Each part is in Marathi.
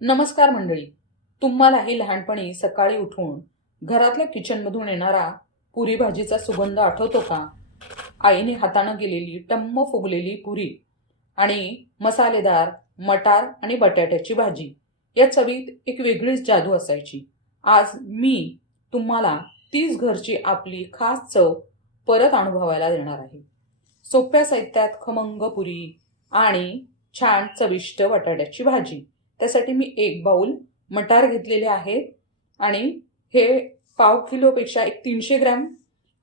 नमस्कार मंडळी. तुम्हालाही लहानपणी सकाळी उठून घरातल्या किचनमधून येणारा पुरी भाजीचा सुगंध आठवतो का? आईने हातानं गेलेली टम्म फुगलेली पुरी आणि मसालेदार मटार आणि बटाट्याची भाजी, या चवीत एक वेगळीच जादू असायची. आज मी तुम्हाला तीच घरची आपली खास चव परत अनुभवायला देणार आहे. सोप्या साहित्यात खमंग पुरी आणि छान चविष्ट बटाट्याची भाजी. त्यासाठी मी 1 बाउल मटार घेतलेले आहेत आणि हे पाव किलोपेक्षा एक 300 ग्रॅम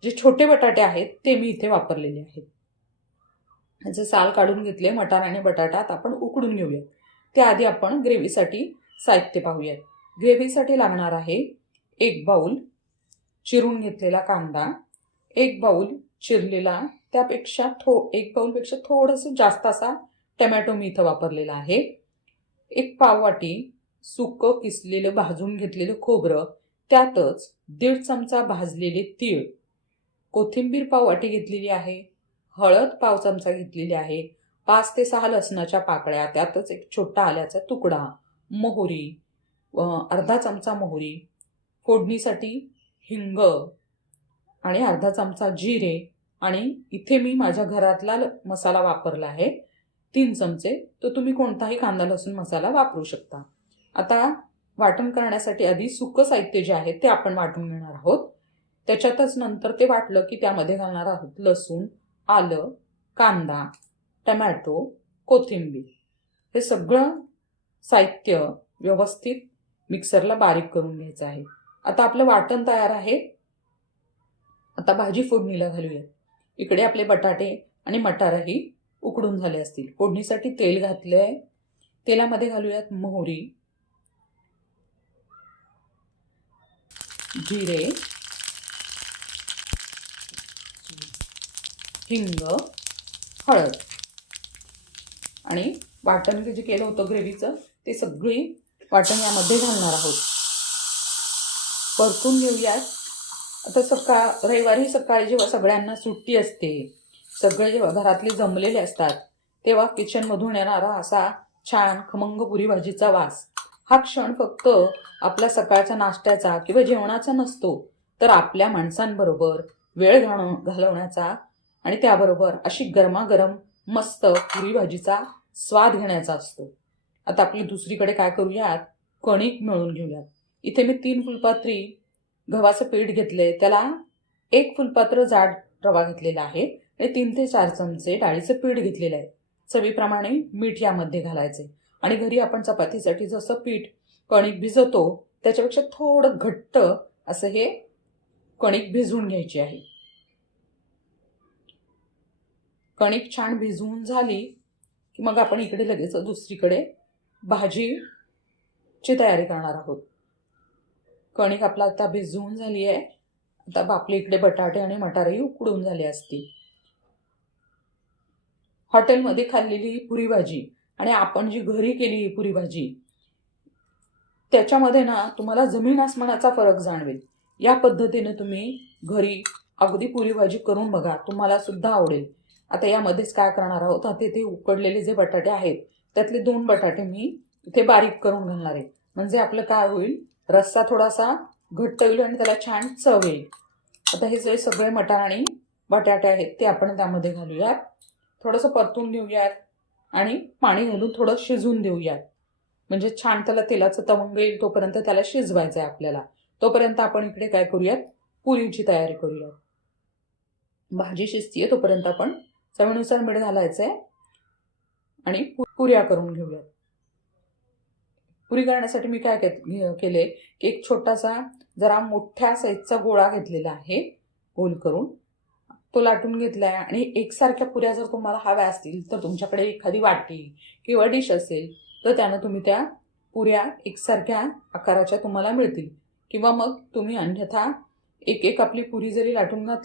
जे छोटे बटाटे आहेत ते मी इथे वापरलेले आहेत. ह्याचे साल काढून घेतले. मटार आणि बटाटा आता आपण उकडून घेऊयात. त्याआधी आपण ग्रेव्हीसाठी साहित्य पाहूयात. ग्रेव्हीसाठी लागणार आहे 1 बाउल चिरून घेतलेला कांदा, 1 बाउल चिरलेला, त्यापेक्षा 1 बाउलपेक्षा थोडंसं जास्त असा टमॅटो मी इथं वापरलेला आहे. 1 पाववाटी सुकं किसलेलं भाजून घेतलेलं खोबरं, त्यातच 1.5 चमचा भाजलेले तीळ, कोथिंबीर पाववाटी घेतलेली आहे, हळद पाव चमचा घेतलेली आहे, 5 ते 6 लसणाच्या पाकळ्या, त्यातच एक छोटा आल्याचा तुकडा, मोहरी, अर्धा चमचा मोहरी, फोडणीसाठी हिंग आणि अर्धा चमचा जिरे, आणि इथे मी माझ्या घरातला मसाला वापरला आहे 3 चमचे. तर तुम्ही कोणताही कांदा लसूण मसाला वापरू शकता. आता वाटण करण्यासाठी आधी सुकं साहित्य जे आहे ते आपण वाटून घेणार आहोत. त्याच्यातच नंतर ते वाटलं की त्यामध्ये घालणार आहोत लसूण, आलं, कांदा, टमॅटो, कोथिंबीर. हे सगळं साहित्य व्यवस्थित मिक्सरला बारीक करून घ्यायचं आहे. आता आपलं वाटण तयार आहे. आता भाजी फोडणीला घालूया. इकडे आपले बटाटे आणि मटारही उकडून झाले असतील. फोडणीसाठी तेल घातले आहे. तेलामध्ये घालूयात मोहरी, जिरे, हिंग, हळद, आणि वाटण जे केलं होतं ग्रेव्हीचं ते सगळी वाटण यामध्ये घालणार आहोत. परतून घेऊयात. आता रविवारी सकाळी जेव्हा सगळ्यांना सुट्टी असते, सगळे जेव्हा घरातले जमलेले असतात, तेव्हा किचनमधून येणारा असा छान खमंग पुरी भाजीचा वास, हा क्षण फक्त आपल्या सकाळच्या नाश्त्याचा किंवा जेवणाचा नसतो, तर आपल्या माणसांबरोबर वेळ घालवण्याचा आणि त्याबरोबर अशी गरमागरम मस्त पुरी भाजीचा स्वाद घेण्याचा असतो. आता आपली दुसरीकडे काय करूयात, कणिक मळून घेऊयात. इथे मी 3 फुलपात्री गव्हाचं पीठ घेतले, त्याला 1 फुलपात्र जाड रवा घेतलेला आहे आणि 3 ते 4 चमचे डाळीचं पीठ घेतलेलं आहे. चवीप्रमाणे मीठ यामध्ये घालायचे. आणि घरी आपण चपातीसाठी जसं पीठ कणिक भिजवतो त्याच्यापेक्षा थोडं घट्ट असं हे कणिक भिजवून घ्यायची आहे. कणिक छान भिजवून झाली की मग आपण इकडे लगेच दुसरीकडे भाजीची तयारी करणार आहोत. कणिक आपला आता भिजवून झाली आहे. आता आपल्या इकडे बटाटे आणि मटारही उकडून झाले असतील. हॉटेलमध्ये खाल्लेली पुरी भाजी आणि आपण जी घरी केली ही पुरी भाजी, त्याच्यामध्ये ना तुम्हाला जमीन आसमानाचा फरक जाणवेल. या पद्धतीने तुम्ही घरी अगदी पुरी भाजी करून बघा, तुम्हाला सुद्धा आवडेल. आता यामध्येच काय करणार आहोत, आता ते उकडलेले जे बटाटे आहेत त्यातले 2 बटाटे मी इथे बारीक करून घालणार आहे. म्हणजे आपलं काय होईल, रस्सा थोडासा घट्ट होईल आणि त्याला छान चव येईल. आता हे जे सगळे मटार आणि बटाटे आहेत ते आपण त्यामध्ये घालूयात. थोडंसं परतून घेऊयात आणि पाणी घालून थोडं शिजवून देऊयात. म्हणजे छान त्याला तेलाचं तवंग येईल तोपर्यंत त्याला शिजवायचं आहे आपल्याला. तोपर्यंत आपण इकडे काय करूयात, पुरीची तयारी करूयात. भाजी शिजतीये तोपर्यंत आपण चवीनुसार मीठ घालायचं आहे आणि पुऱ्या करून घेऊयात. पुरी करण्यासाठी मी काय केले की एक छोटासा जरा मोठ्या साईजचा गोळा घेतलेला आहे गोल करून, तो लाटून घेतलाय. आणि एकसारख्या पुऱ्या जर तुम्हाला हव्या असतील तर तुमच्याकडे एखादी वाटी किंवा डिश असेल तर त्यानं तुम्ही त्या पुऱ्या एकसारख्या आकाराच्या तुम्हाला मिळतील. किंवा मग तुम्ही अन्यथा एक आपली पुरी जरी लाटून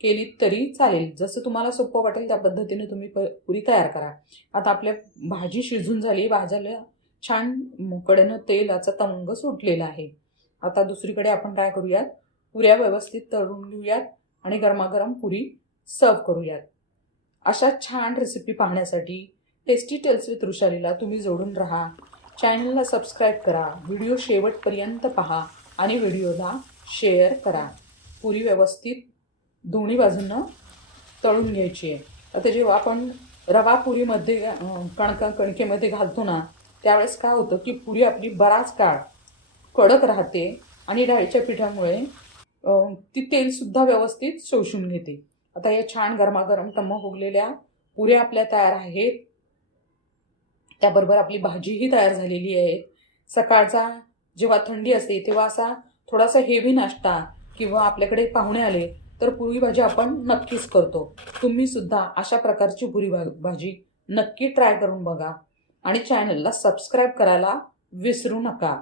केली तरी चालेल. जसं तुम्हाला सोपं वाटेल त्या पद्धतीने तुम्ही पुरी तयार करा. आता आपल्या भाजी शिजून झाली. भाज्याला छान कडेनं तेलाचा तवंग सुटलेला आहे. आता दुसरीकडे आपण काय करूयात, पुऱ्या व्यवस्थित तळून घेऊयात आणि गरमागरम पुरी सर्व करूयात. अशा छान रेसिपी पाहण्यासाठी टेस्टी टेल्स विथ ऋषालीला तुम्ही जोडून राहा. चॅनलला सबस्क्राईब करा, व्हिडिओ शेवटपर्यंत पहा आणि व्हिडिओला शेअर करा. पुरी व्यवस्थित दोन्ही बाजूंना तळून घ्यायची आहे. आता जेव्हा आपण रवा पुरीमध्ये कणकेमध्ये घालतो ना, त्यावेळेस काय होतं की पुरी आपली बराच काळ कडक राहते आणि डाळीच्या पिठामुळे ती तेलसुद्धा व्यवस्थित शोषून घेते. आता या छान गरमागरम टम्म फुगलेल्या पुऱ्या आपल्या तयार आहेत. त्याबरोबर आपली भाजीही तयार झालेली आहे. सकाळचा जेव्हा थंडी असते तेव्हा असा थोडासा हेवी नाश्ता किंवा आपल्याकडे पाहुणे आले तर पुरी भाजी आपण नक्कीच करतो. तुम्ही सुद्धा अशा प्रकारची पुरी भाजी नक्की ट्राय करून बघा आणि चॅनलला सबस्क्राईब करायला विसरू नका.